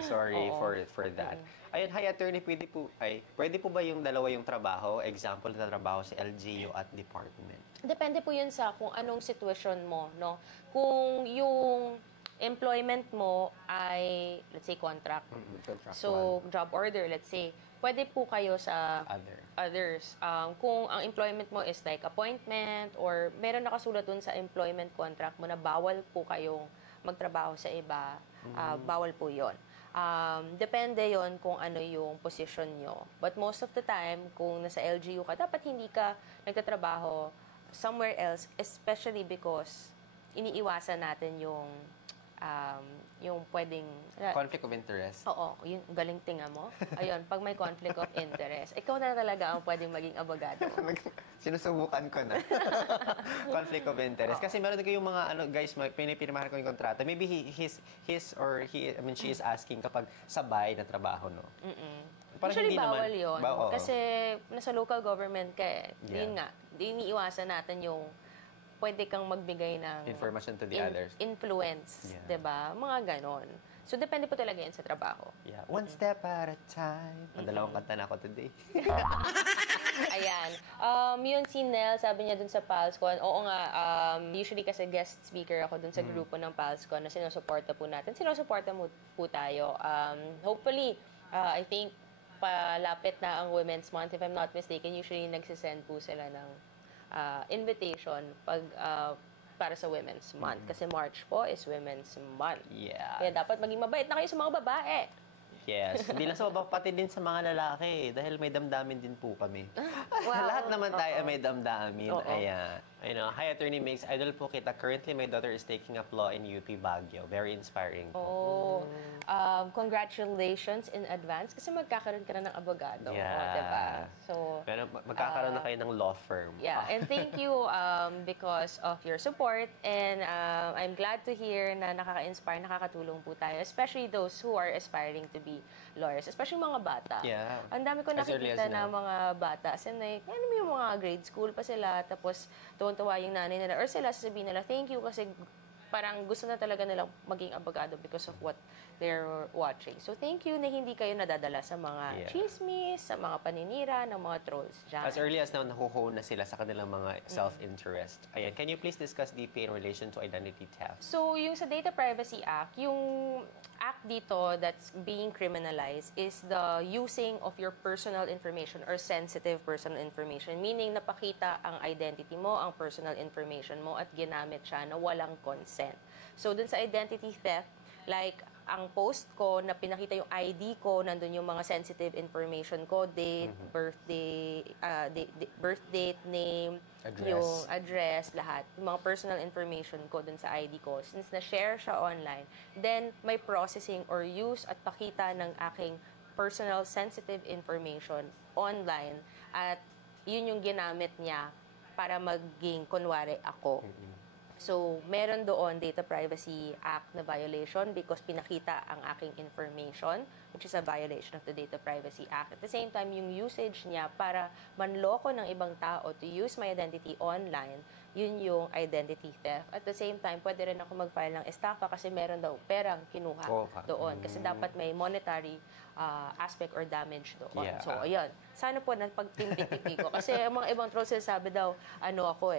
Sorry for that. Ayun, hi attorney, pwede po ba yung dalawa yung trabaho? Example na trabaho sa LGU at department. Depende po yun sa kung anong sitwasyon mo, no? Kung yung employment mo ay, let's say, contract. So, job order, let's say, pwede po kayo sa others. Kung ang employment mo is like appointment or meron nakasulat dun sa employment contract mo na bawal po kayong magtrabaho sa iba, bawal po yon. Depende yon kung ano yung position nyo. But most of the time, kung nasa LGU ka, dapat hindi ka nagtatrabaho somewhere else, especially because iniiwasan natin yung pwedeng... Conflict of interest. Oo, yun, galing tinga mo. Ayun, pag may conflict of interest, ikaw na talaga ang pwedeng maging abogado. Sinusubukan ko na. Conflict of interest. Kasi meron kayong mga, guys, pinipirmahan ko yung kontrata. Maybe she is asking kapag sabay na trabaho, no? Usually bawal yun. Kasi nasa local government ka eh. Yun nga, iniiwasan natin yung pwede kang magbigay ng information to the others. Influence, 'di ba? Mga ganon. So depende po talaga 'yan sa trabaho. Yeah, one step at a time. Dalawang kanta na ako today. Ayan. Yun si Nel, sabi niya dun sa PALSCON. Oo nga, usually kasi guest speaker ako dun sa grupo ng PALSCON na sinusuporta po natin. Sinusuporta mo po tayo. Hopefully, I think palapit na ang Women's Month. If I'm not mistaken, usually nagsisend po sila ng invitation para sa Women's Month. Kasi March po is Women's Month. Yeah. Kaya dapat maging mabait na kayo sa mga babae. Yes. Hindi lang sa babae, pati din sa mga lalaki. Dahil may damdamin din po kami. Wow. Lahat naman tayo ay may damdamin. Oo. Ayan. Hi, Attorney Mix. Idol po kita. Currently, my daughter is taking up law in UP Baguio. Very inspiring po. Oh, congratulations in advance kasi magkakaroon ka na ng abogado. Yeah. Diba? So, Pero magkakaroon na kayo ng law firm. yeah, and thank you because of your support, and I'm glad to hear na nakaka-inspire, nakakatulong po tayo, especially those who are aspiring to be lawyers, especially mga bata. Yeah. Ang dami ko As early nakikita as na now. mga bata, as in like, ano mo yung mga grade school pa sila, tapos tuwan-tuwa yung nanay nila, or sila sasabihin nila, thank you kasi parang gusto na talaga nilang maging abogado because of what they're watching. So, thank you na hindi kayo nadadala sa mga Yeah. chismis, sa mga paninira, ng mga trolls dyan. As early as now, nakukuha na sila sa kanilang mga self-interest. Ayan. Can you please discuss DPA in relation to identity theft? So, yung sa Data Privacy Act, yung act dito that's being criminalized is the using of your personal information or sensitive personal information. Meaning, napakita ang identity mo, ang personal information mo, at ginamit siya na walang consent. So, dun sa identity theft, like, ang post ko na pinakita yung ID ko, nandun yung mga sensitive information ko, date, birthday, birth date, name, Address. yung address, lahat. Yung mga personal information ko dun sa ID ko. Since na-share siya online, then may processing or use at pakita ng aking personal sensitive information online, at yun yung ginamit niya para maging kunwari ako. So, meron doon Data Privacy Act na violation because pinakita ang aking information, which is a violation of the Data Privacy Act. At the same time, yung usage niya para manloko ng ibang tao to use my identity online, yun yung identity theft. At the same time, pwede rin ako mag-file ng estafa kasi meron daw perang kinuha doon. Kasi dapat may monetary aspect or damage doon. Yeah. So, ayun. Sana po napagtimpik-tipi ko. Kasi ang mga ibang trolls sabi daw, ano ako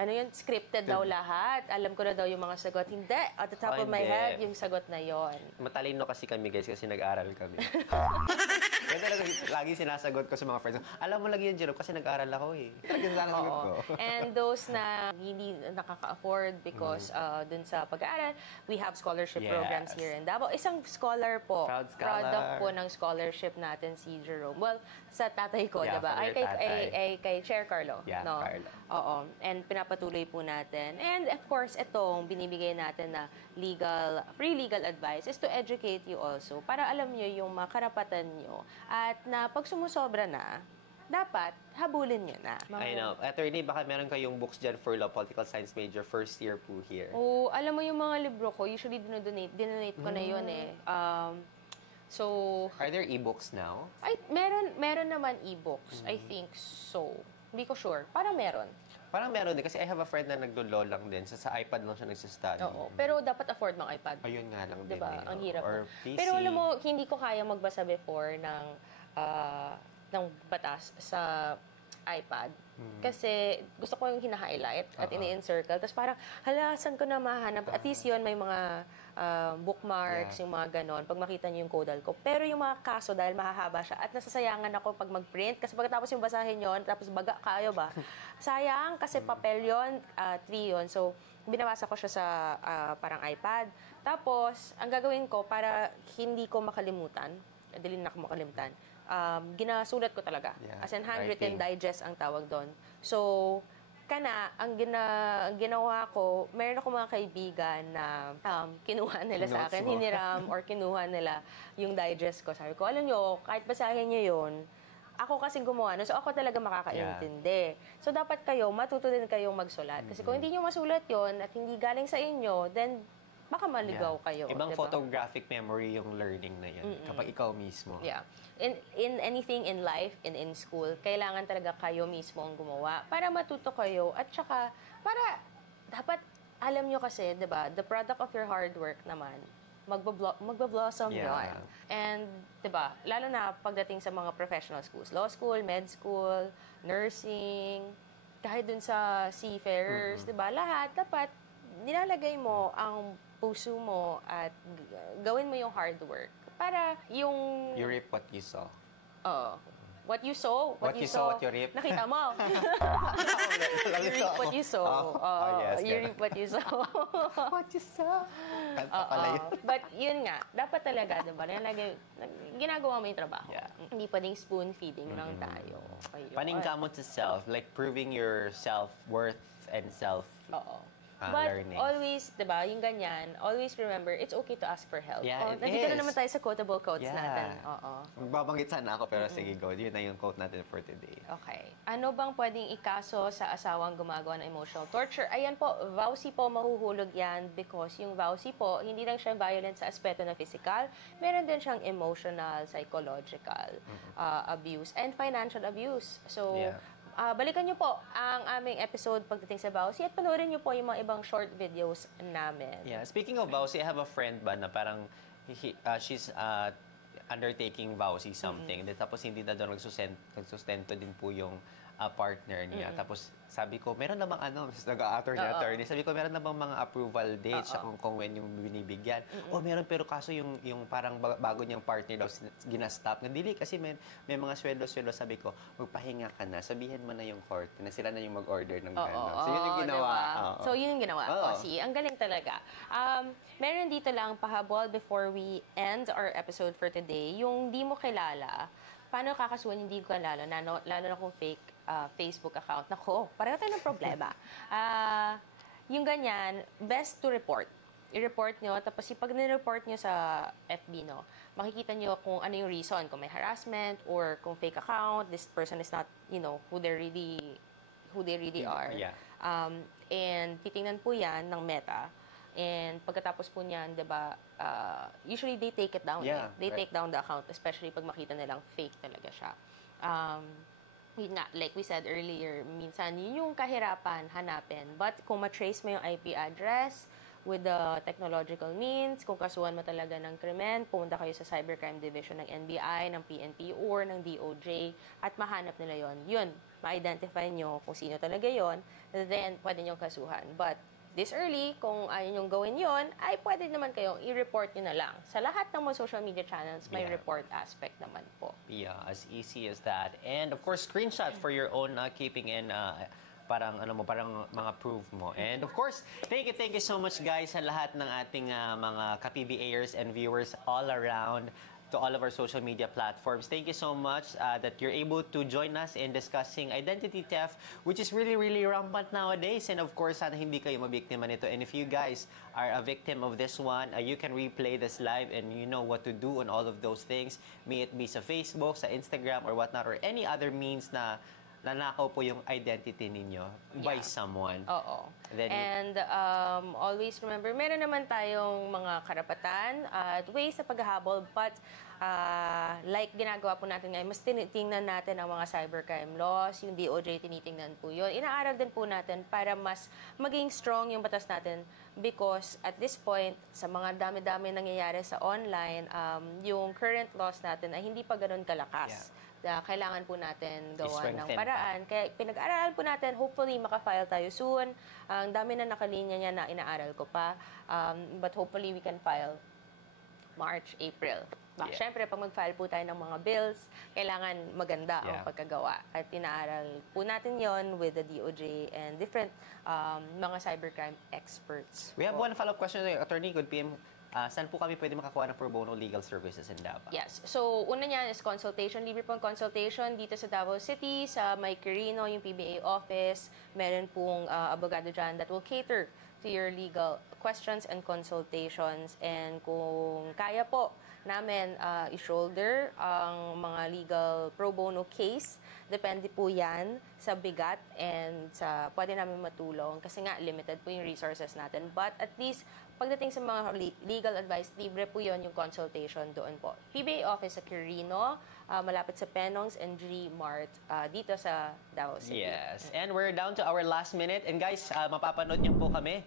ano yun, scripted daw lahat. Alam ko na daw yung mga sagot. Hindi. At the top of my Hindi. head, yung sagot na yon. Matalino kasi kami, guys, kasi nag-aral kami. Kaya talaga, lagi sinasagot ko sa mga friends. Alam mo lagi yan, Jerome, kasi nag-aral ako eh. Talagang sinasagot ko. And those na hindi nakaka-afford because dun sa pag-aaral, we have scholarship Yes. programs here in Davao. Isang scholar po. Proud scholar. Product po ng scholarship natin si Jerome. Well, sa tatay ko, Yeah, diba? for your tatay. Kay Chair Carlo. Yeah, no? Carlo. Oo. And pinapatuloy po natin. And of course, itong binibigay natin na free legal advice is to educate you also para alam nyo yung mga karapatan nyo. At na pag sumusobra na, dapat habulin nyo na. I know. Attorney, baka meron kayong books dyan for law, political science major, first year po here. Oo, alam mo yung mga libro ko, usually dinonate ko na yun eh. So, Are there e-books now? meron naman e-books. I think so. Hindi ko sure. Parang meron. Parang meron din, kasi I have a friend na naglo-law lang din. Sa iPad lang siya nagsistudy. Oo. Pero dapat afford ng iPad. Ayun nga lang din. Diba? eh. Ang hirap. Or PC. Pero alam mo, hindi ko kaya magbasa before ng batas sa iPad. Kasi gusto ko yung hina-highlight at ini-encircle. Tapos parang, hala, saan ko na mahanap? At least yun, may mga bookmarks, yung mga ganon, pag makita niyo yung codal ko. Pero yung mga kaso, dahil mahahaba siya, at nasasayangan ako pag mag-print, kasi pagkatapos yung basahin yon, tapos baga kayo ba? Sayang, kasi papel yon, 3 yon. So, binabasa ko siya sa parang iPad. Tapos, ang gagawin ko, para hindi ko makalimutan, dali na ako makalimutan, ginasulat ko talaga. Yeah, As in, handwritten writing. digest ang tawag doon. So, ang ginawa ko, meron ako mga kaibigan na kinuha nila sa akin, Notes mo. hiniram or kinuha nila yung digest ko. Sabi ko, alam nyo, kahit basahin nyo yun, ako kasi gumawa nun, so ako talaga makakaintindi. So dapat kayo, matuto din kayong magsulat. Kasi kung hindi nyo masulat yon at hindi galing sa inyo, then baka maligaw kayo. Ibang diba? photographic memory yung learning na yan. Kapag ikaw mismo. Yeah. In anything in life and in school, kailangan talaga kayo mismo ang gumawa para matuto kayo at saka para dapat alam nyo kasi, 'di ba, the product of your hard work naman magbablossom Yeah. yun. And 'di ba, lalo na pagdating sa mga professional schools, law school, med school, nursing, kahit dun sa seafarers, 'di ba, lahat dapat nilalagay mo ang puso mo at gawin mo yung hard work para yung You reap what you saw. What you sow, What you sow, what you reap. Nakita mo? You reap what you sow. Yes, You ganun. reap what you sow. What you saw? Kanta pala yun. But yun nga, dapat talaga, diba? Ginagawa mo yung trabaho. Yeah. Hindi pwedeng spoon feeding lang tayo. Ayun. Paningkamot sa self, like proving your self-worth and self Oo. But learning. always, diba, yung ganyan, always remember, it's okay to ask for help. Yeah, it nandito na is. naman tayo sa quotable quotes Yeah. natin. Oo. Magbabanggit sana ako, pero sige, go. Yun na yung quote natin for today. Okay. Ano bang pwedeng ikaso sa asawang gumagawa ng emotional torture? Ayan po, vowsy po, mahuhulog yan because yung vowsy po, hindi lang siya violent sa aspeto na physical, meron din siyang emotional, psychological abuse, and financial abuse. So, Yeah. Balikan niyo po ang aming episode pagdating sa vowsy at panoorin niyo po yung mga ibang short videos namin. Yeah, speaking of vowsy, I have a friend ba na parang she's undertaking vowsy something. Then, tapos hindi na daw nagsustento din po yung partner niya. Tapos sabi ko, meron namang attorney. Sabi ko, meron namang mga approval dates kung when yung binibigyan. Meron, pero kaso yung parang bago niyang partner daw ginastop. Nandili kasi may mga sweldo. Sabi ko, magpahinga ka na. Sabihin mo na yung court na sila na yung mag-order ng gano'n. So yun yung ginawa. Diba? So yun yung ginawa. See, ang galing talaga. Meron dito lang pahabol before we end our episode for today. Yung di mo kilala, paano kakasuhan yung di ko kilala, lalo na kung fake Facebook account. Nako, pareho tayo ng problema. Yung ganyan, best to report. I-report nyo, tapos pag ni-report nyo sa FB, no, makikita nyo kung ano yung reason, kung may harassment or kung fake account, this person is not, who they really are. Yeah. And titingnan po yan ng Meta. And pagkatapos po niyan, diba, usually they take it down. Yeah, They right. take down the account, especially pag makita nilang fake talaga siya. Yun nga, like we said earlier, minsan yun yung kahirapan hanapin. But kung matrace mo yung IP address with the technological means, kung kasuhan mo talaga ng krimen, pumunta kayo sa Cybercrime Division ng NBI, ng PNP, or ng DOJ, at mahanap nila yun, ma-identify nyo kung sino talaga yon, then pwede nyo kasuhan. But this early, kung ayaw nyong gawin yon, ay pwede naman kayong i-report nyo na lang. Sa lahat ng mga social media channels, may Yeah. report aspect naman po. Yeah, as easy as that. And of course, screenshot for your own keeping in parang mga proof mo. And of course, thank you so much guys sa lahat ng ating mga ka-PBAers and viewers all around to all of our social media platforms. Thank you so much that you're able to join us in discussing identity theft, which is really, really rampant nowadays. And of course, sana hindi kayo mabiktima nito. And if you guys are a victim of this one, you can replay this live and you know what to do on all of those things. May it be sa Facebook, sa Instagram, or whatnot, or any other means na nanakaw po yung identity ninyo by someone. Oo. Then, And always remember, meron naman tayong mga karapatan at ways sa paghahabol, but like ginagawa po natin ngayon, mas tinitingnan natin ang mga cybercrime laws, yung DOJ tinitingnan po yun. Inaaral din po natin para mas maging strong yung batas natin because at this point, sa mga dami-dami nangyayari sa online, yung current laws natin ay hindi pa ganun kalakas. Kailangan po natin gawa ng I-strengthen paraan. Kaya pinag-aralan po natin, hopefully makafile tayo soon. Ang dami na nakalinya niya na inaaral ko pa. But hopefully we can file March, April. Siyempre, pag mag-file po tayo ng mga bills, kailangan maganda ang pagkagawa. At inaaral po natin yon with the DOJ and different mga cybercrime experts. we have one follow-up question. Attorney, good PM. Saan po kami pwede makakuha ng pro bono legal services in Davao? Yes. So, una niyan is consultation. Libre pong consultation dito sa Davao City, sa May Quirino, yung PBA office. Meron pong abogado dyan that will cater to your legal questions and consultations. And kung kaya po namin i-shoulder ang mga legal pro bono case, depende po yan sa bigat and sa pwede namin matulong kasi nga limited po yung resources natin. But at least pagdating sa mga legal advice, libre po yon yung consultation doon po. PBA office sa Quirino, malapit sa Penongs and G Mart dito sa Davao City. Yes. And we're down to our last minute. And guys, mapapanood niyo po kami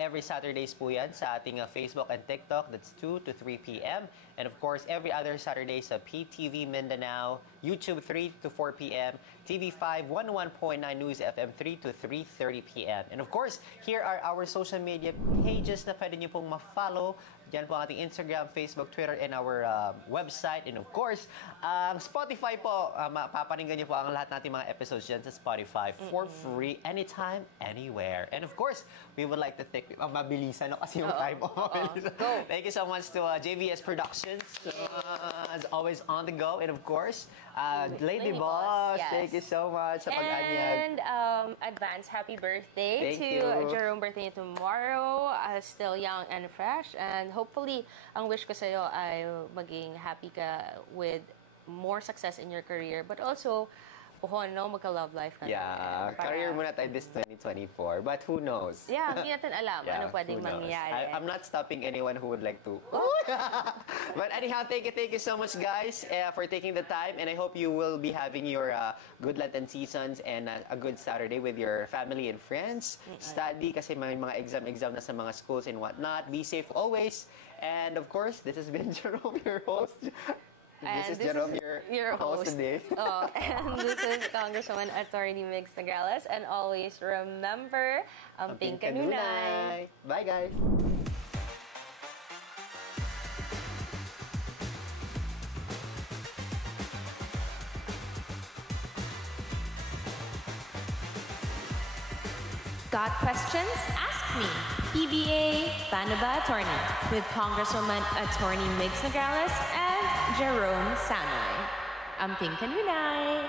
every Saturdays po yan sa ating Facebook and TikTok. That's 2 to 3 p.m. And of course, every other Saturday sa PTV Mindanao, YouTube 3 to 4 p.m., TV5 101.9 News FM 3 to 3:30 p.m. And of course, here are our social media pages na pwede niyo pong ma-follow Yan po ang ating Instagram, Facebook, Twitter, and our website. And of course, Spotify po. Mapapaninggan niyo po ang lahat nating mga episodes dyan sa Spotify for free, anytime, anywhere. And of course, we would like to thank... mabilisan no? Kasi yung time. Thank you so much to JVS Productions. As always, on the go. And of course, Lady Boss. Yes. Thank you so much sa pag-anyag. And advance happy birthday Thank to you. Jerome. Birthday niya tomorrow. Still young and fresh. And hopefully, ang wish ko sa'yo ay maging happy ka with more success in your career. But also, magka-love life ka. Yeah, career muna tayo this 2024. But who knows? Yeah, hindi natin alam ano pwedeng who knows? mangyari. I'm not stopping anyone who would like to. But anyhow, thank you so much, guys, for taking the time. And I hope you will be having your good Lenten seasons and a good Saturday with your family and friends. Study kasi may mga exam na sa mga schools and whatnot. Be safe always. And of course, this has been Jerome, your host. This is Jerome, your host today. And this is Congresswoman Attorney Mix Nograles. And always remember, ang Pink Kanunay. Bye, guys. Got questions? Ask me. PBA Panaba Attorney with Congresswoman Attorney Migs Nograles and Jerome Sanoy. Ang Pink Kanunay.